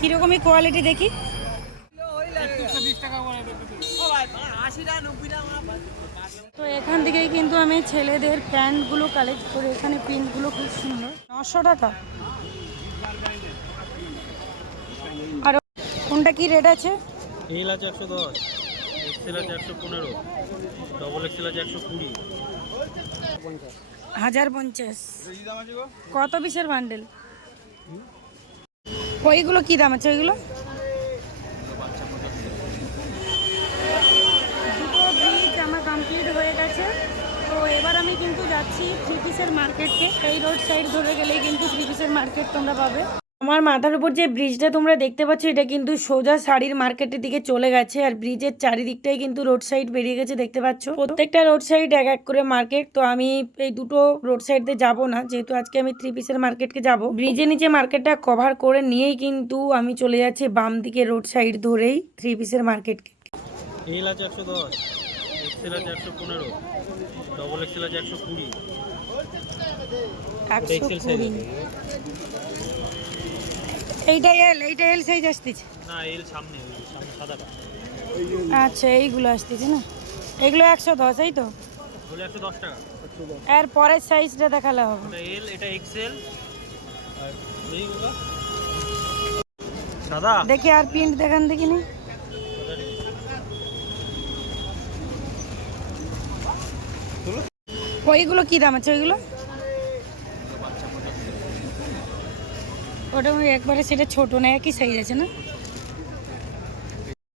কিরকমই quality দেখি? তো এখান থেকেই কিন্তু আমি ছেলেদের প্যান্টগুলো কালেক্ট করে। এখানে প্রিন্টগুলো খুব সুন্দর। নশো টাকা। আর কোনটা কি রেট আছে? এল আছে একশো দশ এক্সেল আছে একশো পনেরো ডবল এক্সেল আছে একশো কুড়ি। হাজার পঞ্চাশ। কত পিসের বান্ডেল ওইগুলো কি দাম আছে, ওইগুলো? আমার কমপ্লিট হয়ে গেছে। তো এবার আমি কিন্তু যাচ্ছি থ্রি পিসের মার্কেটকে এই রোড সাইড ধরে গেলেই কিন্তু থ্রি পিসের মার্কেট তোমরা পাবে। আমার মাথার উপর যে ব্রিজটা তোমরা দেখতে পাচ্ছ, এটা কিন্তু সোজা শাড়ির মার্কেটের দিকে চলে গেছে। আর ব্রিজের চারিদিকটাই কিন্তু রোড সাইড বেরিয়ে গেছে, দেখতে পাচ্ছ। প্রত্যেকটা রোড সাইড এক এক করে মার্কেট তো আমি এই দুটো রোড সাইড দিয়ে যাব না। যেহেতু আজকে আমি থ্রি পিসের মার্কেটকে যাব। ব্রিজের নিচে মার্কেটটা কভার করে নিয়েই কিন্তু আমি চলে যাচ্ছি বাম দিকে রোড সাইড ধরেই থ্রি পিসের মার্কেটকে আছে একশো দশ। এক্সেল আছে একশো পনেরো ডবল এক্সেল আছে একশো কুড়ি। এক্সেল সাইজ এইটা এল এইটা এল সাইজ আসতেছে। না এল সামনে সামনে সাদাটা। আচ্ছা এইগুলো আসতেছে না? এগুলো একশো দশ এই তো? একশো দশ টাকা। এর পরের সাইজটা দেখালে হবে। এল এটা এক্সেল আর এইগুলো সাদা দেখি আর প্রিন্ট দেখান দেখিনি। ওইগুলো কি দাম আছে ওইগুলো? ওটা ওই একবারে সেটা ছোট না একই সাইজ আছে না?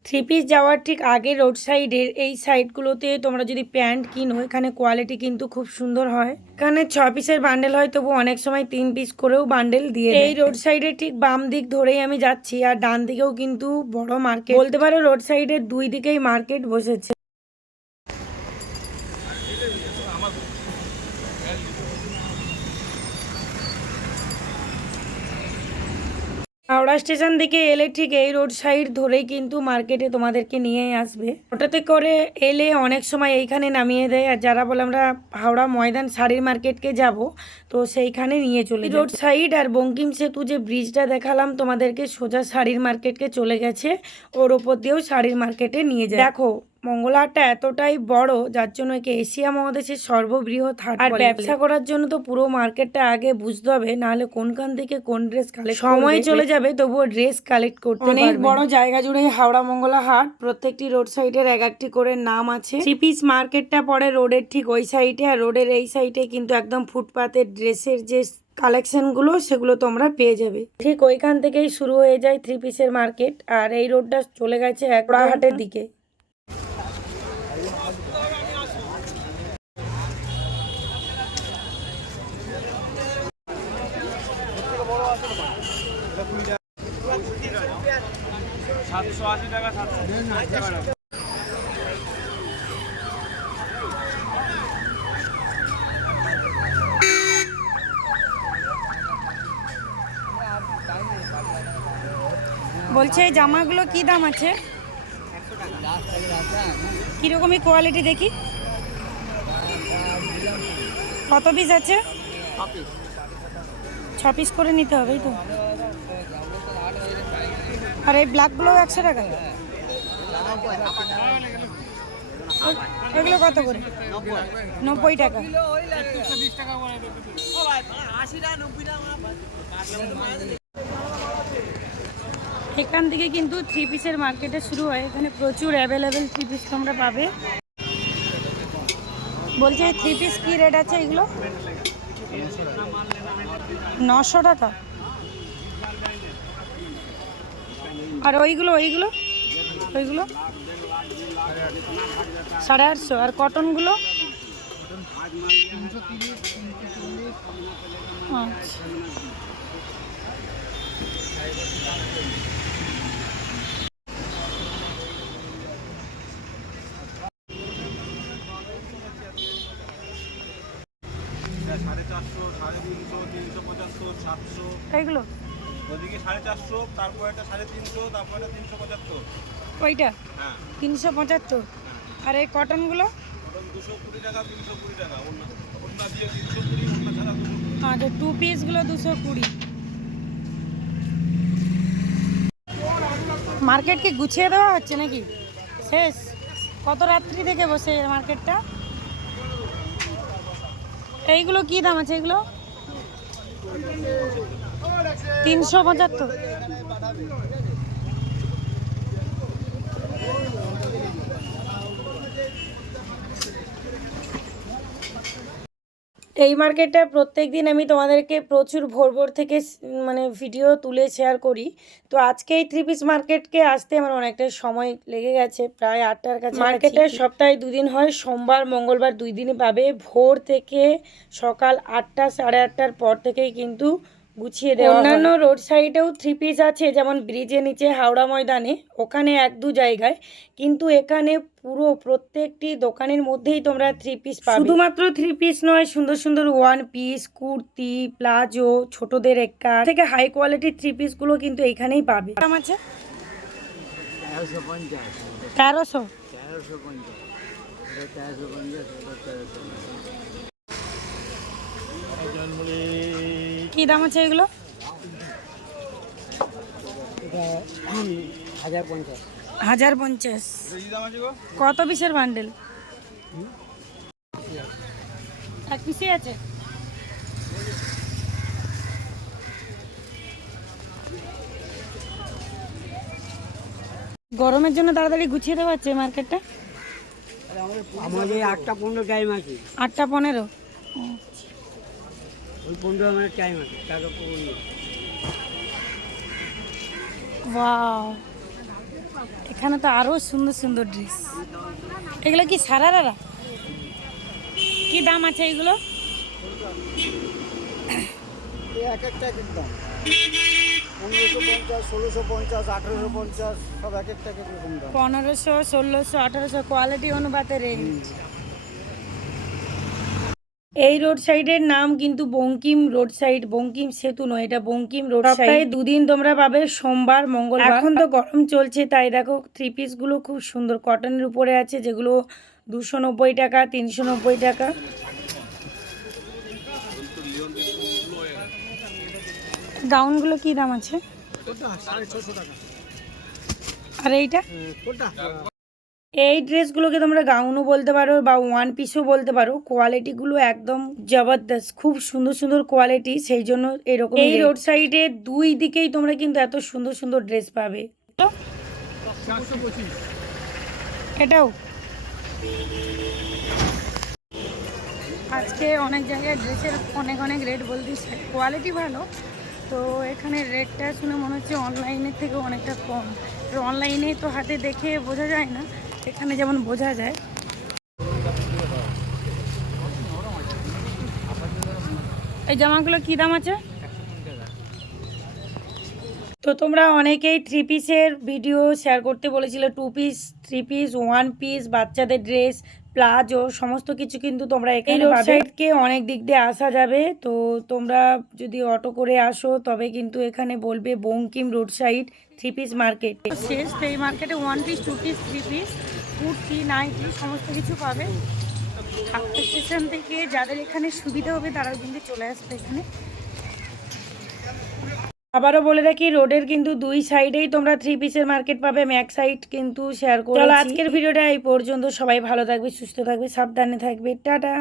থ্রি পিস যাওয়ার ঠিক আগে রোড সাইডের এই সাইডগুলোতে তোমরা যদি প্যান্ট কিনো এখানে কোয়ালিটি কিন্তু খুব সুন্দর হয়। এখানে ছ পিসের বান্ডেল হয় তবু অনেক সময় তিন পিস করেও বান্ডেল দিয়ে এই রোড সাইডের ঠিক বাম দিক ধরেই আমি যাচ্ছি আর ডান দিকেও কিন্তু বড় মার্কেট বলতে পারো রোড সাইডের দুই দিকেই মার্কেট বসেছে। হাওড়া স্টেশন থেকে এলে ঠিক এই রোড সাইড ধরেই কিন্তু মার্কেটে তোমাদেরকে নিয়ে আসবে। ওটাতে করে এলে অনেক সময় এইখানে নামিয়ে দেয়। আর যারা বলে আমরা হাওড়া ময়দান শাড়ির মার্কেটকে যাব তো সেইখানে নিয়ে চলে রোড সাইড আর বঙ্কিম সেতু যে ব্রিজটা দেখালাম তোমাদেরকে সোজা শাড়ির মার্কেটকে চলে গেছে। ওর ওপর দিয়েও শাড়ির মার্কেটে নিয়ে যায়। দেখো মঙ্গলহাটটা এতটাই বড় যার জন্য একে এশিয়া মহাদেশের সর্ববৃহৎ হাট আর ব্যবসা করার জন্য তো পুরো মার্কেটটা আগে বুঝতে হবে নাহলে কোনখান থেকে কোন ড্রেস কালেক্ট সময় চলে যাবে তবুও ড্রেস কালেক্ট করতে অনেক বড় জায়গা জুড়ে হাওড়া মঙ্গলা হাট প্রত্যেকটি রোড সাইডের এক একটি করে নাম আছে। থ্রি পিস মার্কেটটা পড়ে রোডের ঠিক ওই সাইডে আর রোডের এই সাইডে কিন্তু একদম ফুটপাতের ড্রেসের যে কালেকশনগুলো সেগুলো তোমরা পেয়ে যাবে। ঠিক ওইখান থেকেই শুরু হয়ে যায় থ্রি পিসের মার্কেট আর এই রোডটা চলে গেছে একড়া হাটের দিকে। সাতশো আশি টাকা সাতশো বলছে এই জামাগুলো কি দাম আছে? কিরকমই কোয়ালিটি দেখি? কত পিস আছে? ছ পিস করে নিতে হবে তো। আর এই ব্ল্যাকগুলো একশো টাকা। এগুলো কত করে? নব্বই টাকা। এখান থেকে কিন্তু থ্রি পিসের মার্কেটে শুরু হয়। এখানে প্রচুর অ্যাভেলেবেল থ্রি পিস তোমরা পাবে। বলছে থ্রি পিস কি রেট আছে এগুলো? নশো টাকা। আর ওইগুলো ওইগুলো ওইগুলো? সাড়ে আটশো। আর কটনগুলো? আচ্ছা। সাড়ে চারশো সাড়ে তিনশো তিনশো পঁচাত্তর সাতশো। এইগুলো? ওদিকে সাড়ে চারশো তারপর একটা সাড়ে তিনশো তারপর একটা তিনশো পঁচাত্তর। ওইটা? হ্যাঁ। তিনশো পঁচাত্তর? আর এই কটনগুলো? ওরকম দুশো কুড়ি টাকা তিনশো কুড়ি টাকা। অন্য অন্য দিয়ে তিনশো কুড়ি অন্য ছাড়া দুশো আচ্ছা টু পিসগুলো দুশো কুড়ি। মার্কেট কি গুছিয়ে দেওয়া হচ্ছে নাকি? শেষ? কত রাত্রি থেকে বসে মার্কেটটা এইগুলো কি দাম আছে এগুলো? তিনশো পঁচাত্তর। এই মার্কেটটা প্রত্যেক দিন আমি তোমাদেরকে প্রচুর ভোর ভোর থেকে মানে ভিডিও তুলে শেয়ার করি। তো আজকে এই থ্রি পিস মার্কেটকে আসতে আমার অনেকটা সময় লেগে গেছে, প্রায় আটটার কাছে মার্কেটে সপ্তাহে দুদিন হয়, সোমবার, মঙ্গলবার দুই দিনই পাবে। ভোর থেকে সকাল আটটা, সাড়ে আটটার পর থেকেই কিন্তু গুছিয়ে দেওয়া অন্যান্য রোড সাইডেও থ্রি পিস আছে যেমন ব্রিজের নিচে হাওড়া ময়দানে ওখানে এক দু জায়গায়। কিন্তু এখানে পুরো প্রত্যেকটি দোকানের মধ্যেই তোমরা থ্রি পিস পাবে। শুধুমাত্র থ্রি পিস নয় সুন্দর সুন্দর ওয়ান পিস কুর্তি প্লাজো ছোটদের একটা থেকে হাই কোয়ালিটির থ্রি পিসগুলো কিন্তু এখানেই পাবে। দাম আছে? তেরোশো তেরোশো? তেরোশো পঞ্চাশ। কি দাম আছে এগুলো? হাজার পঞ্চাশ। হাজার পঞ্চাশ। এটা কি দাম আছে গো? কত পিসের বান্ডেল? এক পিসই আছে? গরমের জন্য তাড়াতাড়ি গুছিয়ে দেওয়া হচ্ছে মার্কেটটা? আমাদের আটটা পনেরো টাইম আছে। আটটা পনেরো? ওই পনেরো মিনিট টাইম আছে তার উপর ওয়াও এখানে তো আরও সুন্দর সুন্দর ড্রেস এগুলো কি সারারারা কি দাম আছে এগুলো? এই এক একটা এক এক দাম পনেরোশো পঞ্চাশ ষোলোশো পঞ্চাশ আঠেরোশো পঞ্চাশ সব এক একটা এক এক রকম দাম। পনেরোশো ষোলোশো আঠারোশো কোয়ালিটি অনুপাতে রেঞ্জ এই রোড সাইডের নাম কিন্তু বঙ্কিম রোড সাইড বঙ্কিম সেতু নয় এটা বঙ্কিম রোড সপ্তাহে দুদিন তোমরা পাবে সোমবার মঙ্গলবার। এখন তো গরম চলছে তাই দেখো থ্রি পিসগুলো খুব সুন্দর। কটনের উপরে আছে যেগুলো দুশো নব্বই টাকা তিনশো নব্বই টাকা। গাউনগুলো কি দাম আছে? আর এইটা? এই ড্রেসগুলোকে তোমরা গাউনও বলতে পারো বা ওয়ান পিসও বলতে পারো। কোয়ালিটিগুলো একদম জবরদস্ত খুব সুন্দর সুন্দর কোয়ালিটি সেই জন্য এরকম এই রোড সাইডে দুই দিকেই তোমরা কিন্তু এত সুন্দর সুন্দর ড্রেস পাবে। এটাও। আজকে অনেক জায়গায় ড্রেসের অনেক অনেক রেট বলতেছে। কোয়ালিটি ভালো তো এখানে রেটটা শুনে মনে হচ্ছে অনলাইনের থেকে অনেকটা কম। অনলাইনে তো হাতে দেখে বোঝা যায় না। এখানে যেমন বোঝা যায়। এই জামাগুলো কি দাম আছে? তো তোমরা অনেকেই থ্রি পিসের ভিডিও শেয়ার করতে বলেছিলে two piece three piece one piece বাচ্চাদের ড্রেস প্লাজো সমস্ত কিছু কিন্তু তোমরা এখানে রোড সাইডকে অনেক দিক দিয়ে আসা যাবে তো তোমরা যদি অটো করে আসো তবে কিন্তু এখানে বলবে Bankim road side three piece market শেষ তো এই মার্কেটে one piece two piece three piece kurti nightie সমস্ত কিছু পাবে। হাওড়া স্টেশন থেকে যাদের এখানে সুবিধা হবে তারাও কিন্তু চলে আসবে এখানে। আবারও বলে রাখি রোডের কিন্তু দুই সাইডেই তোমরা থ্রি পিসের মার্কেট পাবে। ম্যাক সাইড কিন্তু শেয়ার করো আজকের ভিডিওটা এই পর্যন্ত। সবাই ভালো থাকবে সুস্থ থাকবে সাবধানে থাকবে। টাটা।